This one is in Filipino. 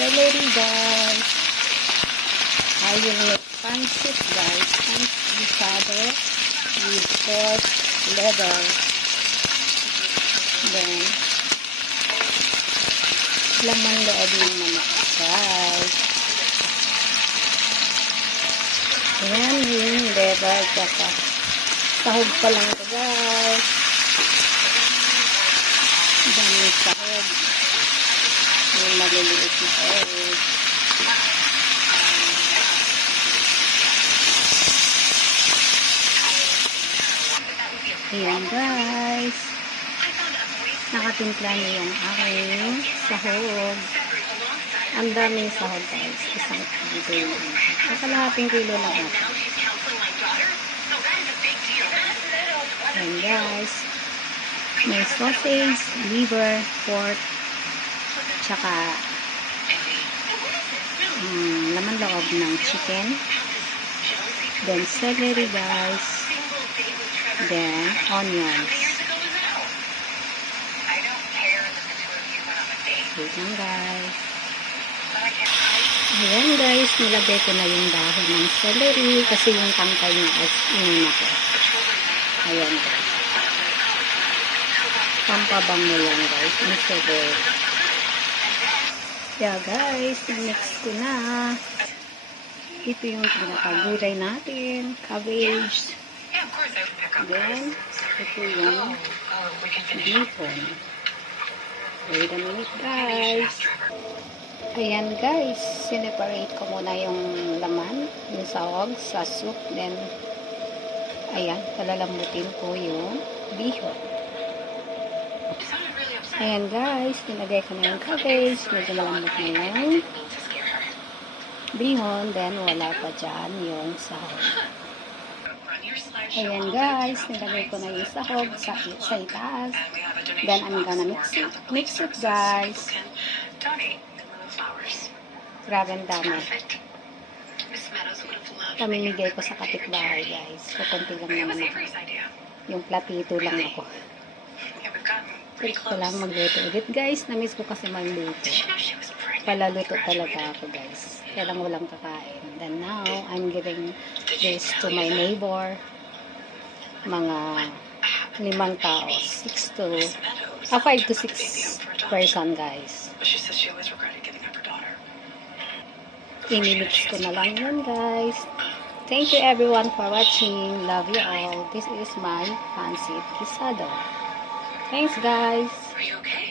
celery, guys. I will make pancit, guys. Pancit guisado with pork liver. Then, laman loob ng manok, guys. Ayan yung liver, tsaka sahog pa lang ito, guys. Dami sahog. Yung maliliit na egg. Ayan, guys. Nakatimpla niyo yung aking sahog. Ang daming sahog, guys. Isang kilo. Kalahating kilo lang ito. Ayan, guys. May sausage, liver, pork, tsaka laman loob ng chicken. Then celery, guys. Then onions. Wait lang, guys. Ayan, guys. Nilagay ko na yung dahon ng celery kasi yung tangkay niya is inuna ko. Ayan, guys. Pampabango lang, guys. Ang celery. Yeah, guys. Mix ko na. Ito yung pinakagulay natin. Cabbage. Then, ito yung bacon. Wait a minute, guys. Ayan, guys. Sineparate ko muna yung laman, yung sahog sa soup. Then, ayan, palalambutin ko yung bihon. Ayan, guys. Tinagay ko na yung cabbage. Medyo malambot na yung bihon. Then, wala pa dyan yung sahog. Ayan, guys. Nilagay ko na yung sahog sa itaas. Then, I'm gonna mix it. Mix it, guys. Grabe ang dami. Pamimigay ko sa kapitbahay, guys. So, konti lang naman ako. Yung platito lang ako. Trip ko lang magluto ulit, guys. Namiss ko kasi magluto. Palaluto talaga ako, guys. Kaya lang walang kakain. Then now, I'm giving this to my neighbor. Mga 5 tao. 5 to 6 person, guys. I-mix ko na lang yun, guys. Thank you everyone for watching. Love you all. This is my pancit guisado. Thanks, guys. Are you okay?